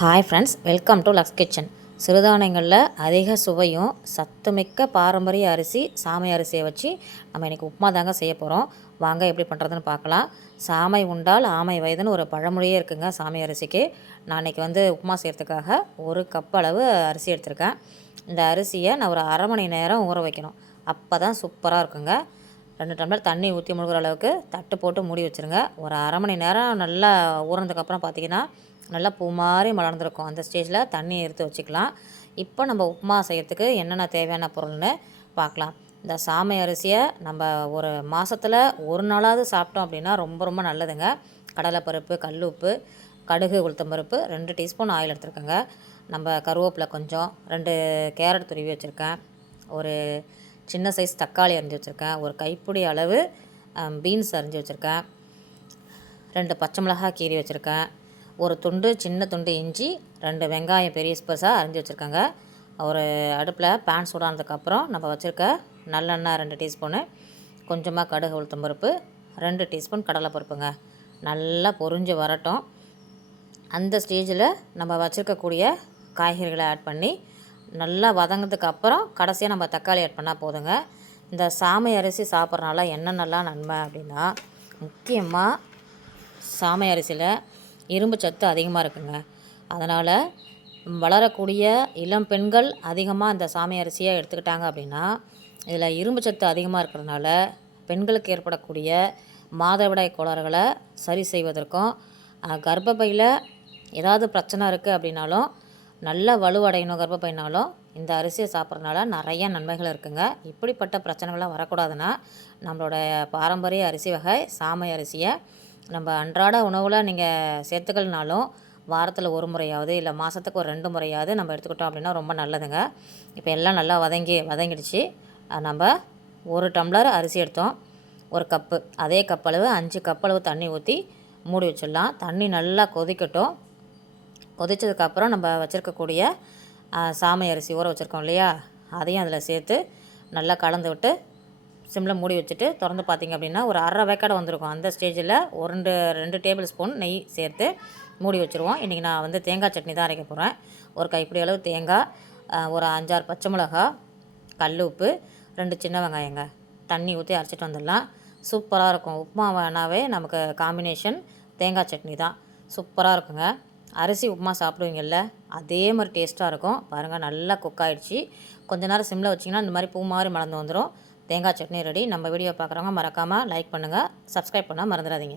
Hi friends, welcome to Lux kitchen. சிறுதானியங்களில் அதிக சுவையும் சத்துமிக்க பாரம்பரிய அரிசி சாமை அரிசியை வச்சு நம்ம இன்றைக்கி உப்புமா தாங்க செய்ய போகிறோம். வாங்க எப்படி பண்ணுறதுன்னு பார்க்கலாம். சாமை உண்டால் ஆமை வயதுன்னு ஒரு பழமொழியே இருக்குங்க சாமை அரிசிக்கு. நான் இன்றைக்கி உப்புமா செய்கிறதுக்காக 1 கப் அளவு அரிசி எடுத்திருக்கேன். இந்த அரிசியை நான் ஒரு அரை மணி நேரம் ஊற வைக்கணும். அப்போ தான் சூப்பராக இருக்குங்க. 2 டம்ளர் தண்ணி ஊற்றி முழுகிற அளவுக்கு தட்டு போட்டு மூடி வச்சுருங்க. ஒரு அரை மணி நேரம் நல்லா ஊறினதுக்கப்புறம் பார்த்திங்கன்னா நல்லா பூ மாதிரி மலர்ந்துருக்கும். அந்த ஸ்டேஜில் தண்ணியை எடுத்து வச்சுக்கலாம். இப்போ நம்ம உப்புமா செய்கிறதுக்கு என்னென்ன தேவையான பொருள்னு பார்க்கலாம். இந்த சாமை அரிசியை நம்ம ஒரு மாதத்தில் ஒரு நாளாவது சாப்பிட்டோம் அப்படின்னா ரொம்ப ரொம்ப நல்லதுங்க. கடலைப்பருப்பு, கல் உப்பு, கடுகு, உளுத்தம்பருப்பு, 2 டீஸ்பூன் ஆயில் எடுத்துருக்கேங்க. நம்ம கருவேப்பிலை கொஞ்சம், 2 கேரட் துருவி வச்சுருக்கேன், ஒரு சின்ன சைஸ் தக்காளி அரிஞ்சு வச்சுருக்கேன், ஒரு கைப்பிடி அளவு பீன்ஸ் அரிஞ்சு வச்சுருக்கேன், 2 பச்சை மிளகாய் கீரி வச்சுருக்கேன், ஒரு துண்டு சின்ன துண்டு இஞ்சி, 2 வெங்காயம் பெரிய பெருசாக அரிஞ்சு வச்சுருக்கேங்க. ஒரு அடுப்பில் பேன் சூடானதுக்கப்புறம் நம்ம வச்சுருக்க நல்லெண்ணெய் 2 டீஸ்பூனு, கொஞ்சமாக கடுகு, உளுத்தம்பருப்பு, 2 டீஸ்பூன் கடலைப்பருப்புங்க. நல்லா பொரிஞ்சு வரட்டும். அந்த ஸ்டேஜில் நம்ம வச்சுருக்கக்கூடிய காய்கறிகளை ஆட் பண்ணி நல்லா வதங்கினதுக்கு அப்புறம் கடைசியாக நம்ம தக்காளி ஆட் பண்ணால் போதுங்க. இந்த சாமை அரிசி சாப்பிட்றனால என்னென்னலாம் நன்மை அப்படின்னா, முக்கியமாக சாமை அரிசியில் இரும்பு சத்து அதிகமாக இருக்குங்க. அதனால் வளரக்கூடிய இளம் பெண்கள் அதிகமாக இந்த சாமை அரிசியை எடுத்துக்கிட்டாங்க அப்படின்னா, இதில் இரும்பு சத்து அதிகமாக இருக்கிறதுனால பெண்களுக்கு ஏற்படக்கூடிய மாதவிடாய் கோளாறுகளை சரி செய்வதற்கும், கர்ப்பப்பையில் ஏதாவது பிரச்சனை இருக்குது அப்படின்னாலும் நல்லா வலுவடையணும் கர்ப்பப்பைனாலும் இந்த அரிசியை சாப்பிட்றதுனால நிறைய நன்மைகள் இருக்குங்க. இப்படிப்பட்ட பிரச்சனைகள்லாம் வரக்கூடாதுன்னா நம்மளோட பாரம்பரிய அரிசி வகை சாமை அரிசியை நம்ம அன்றாட உணவில் நீங்கள் சேர்த்துக்கலனாலும் வாரத்தில் ஒரு முறையாவது இல்லை மாதத்துக்கு ஒரு 2 முறையாவது நம்ம எடுத்துக்கிட்டோம் அப்படின்னா ரொம்ப நல்லதுங்க. இப்போ எல்லாம் நல்லா வதங்கிடுச்சு. நம்ம 1 டம்ளர் அரிசி எடுத்தோம், 1 கப்பு, அதே கப் அளவு 5 கப் அளவு தண்ணி ஊற்றி மூடி வச்சிடலாம். தண்ணி நல்லா கொதிக்கட்டும். கொதித்ததுக்கப்புறம் நம்ம வச்சுருக்கக்கூடிய சாமை அரிசி ஊற வச்சுருக்கோம் இல்லையா, அதையும் அதில் சேர்த்து நல்லா கலந்து விட்டு சிம்மில் மூடி வச்சுட்டு திறந்து பார்த்திங்க அப்படின்னா ஒரு அரை வேக்காடை வந்திருக்கும். அந்த ஸ்டேஜில் 2 டேபிள் ஸ்பூன் நெய் சேர்த்து மூடி வச்சுருவோம். இன்றைக்கி நான் தேங்காய் சட்னி தான் அரைக்க போகிறேன். ஒரு கைப்பிடி அளவு தேங்காய், ஒரு 5-6 பச்சை மிளகா, கல் உப்பு, 2 சின்ன வெங்காயங்க. தண்ணி ஊற்றி அரைச்சிட்டு வந்துடலாம். சூப்பராக இருக்கும். உப்புமா வேணாவே நமக்கு காம்பினேஷன் தேங்காய் சட்னி தான். சூப்பராக இருக்குங்க. அரிசி உப்புமா சாப்பிடுவீங்கள்ல, அதே மாதிரி டேஸ்ட்டாக இருக்கும். பாருங்கள், நல்லா குக் ஆகிடுச்சு. கொஞ்ச நேரம் சிம்மில் வச்சிங்கன்னா இந்த மாதிரி பூ மாதிரி மலர்ந்து வந்துடும். தேங்காய் சட்னி ரெடி. நம்ம வீடியோ பார்க்குறவங்க மறக்காமல் லைக் பண்ணுங்கள், சப்ஸ்கிரைப் பண்ண மறந்துடாதீங்க.